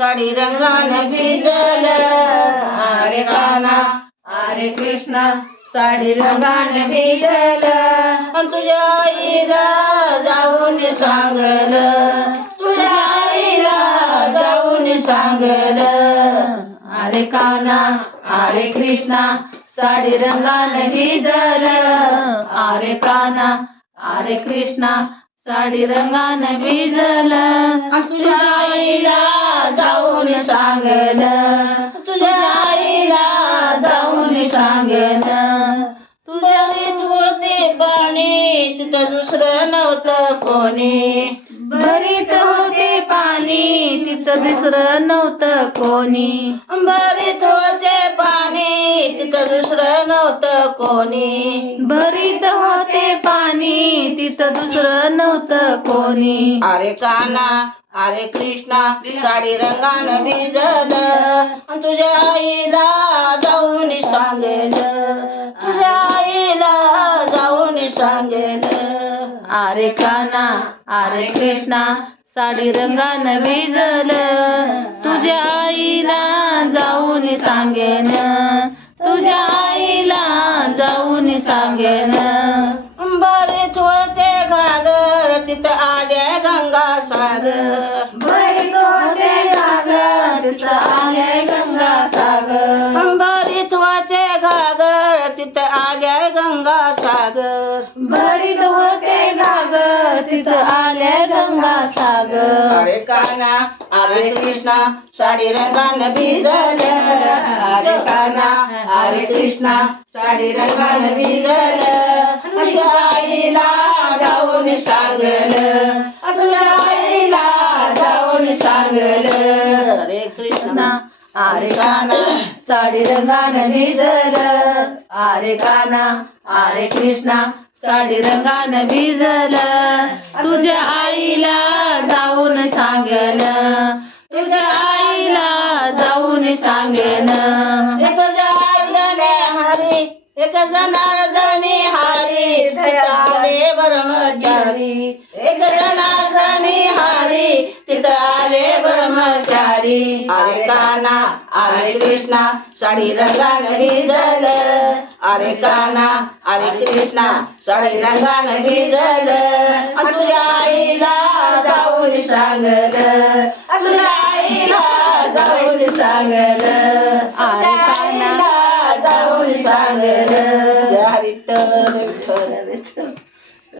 साडी रंगानं भिजल अरे काना अरे कृष्णा साडी रंगानं भिजल तुझ्या आईला जाऊन सांगल तुझ्या आईला जाऊन सांगल अरे काना अरे कृष्णा साडी रंगानं भिजल अरे काना अरे कृष्णा साडी रंगानं भिजल तुझ्या आईला जाऊन सांगल तुझ्या आईला जाऊन सांगल तुझ्या होते पाणी तिथं दुसरं नव्हतं कोणी भरीत होते पाणी तिथं दुसरं नव्हतं कोणी भरीत होते पाणी तिथं दुसरं नव्हतं कोणी भरीत होते पाणी तिथं दुसरं नव्हतं कोणी अरे काना अरे कृष्णा साडी रंगानं भिजल तुझ्या आईला जाऊन सांगेल तुझ्या आईला जाऊन सांगेल अरे काना अरे कृष्णा साडी रंगानं भिजल तुझ्या आईला जाऊन सांगेन तुझ्या आईला जाऊन सांगेन बरेच होते घागर तिथं आल्या गंगा सागर बरेच होते घागर तिथं आल्या गंगा सागर बरीत होते घागर तिथं आल्या गंगा सागर बरीत होते घागर तिथं आल्या गंगा सागर अरे काना अरे कृष्णा साडी रंगानं भिजल अरे काना अरे कृष्णा साडी रंगानं भिजल तुझ्या आईला जाऊन सांगल तुझ्या आईला जाऊन सांगल अरे कृष्णा अरे काना साडी रंगानं भिजल अरे काना अरे कृष्णा साडी रंगानं भिजल तुझ्या आईला जाऊन सांगल तुझ्या आईला जाऊन सांगेन एक जनार्दने हरी एक जनार्दने हरी तिथं आले ब्रह्मचारी एक जनार्दने हरी तिथं आले ब्रह्मचारी अरे काना अरे कृष्णा साडी रंगानं भिजल अरे काना अरे कृष्णा साडी रंगानं भिजल तुझ्या आईला जाऊन सांगल तुझ्या आईला जाऊन सांगल अरे काना जाऊन सांगल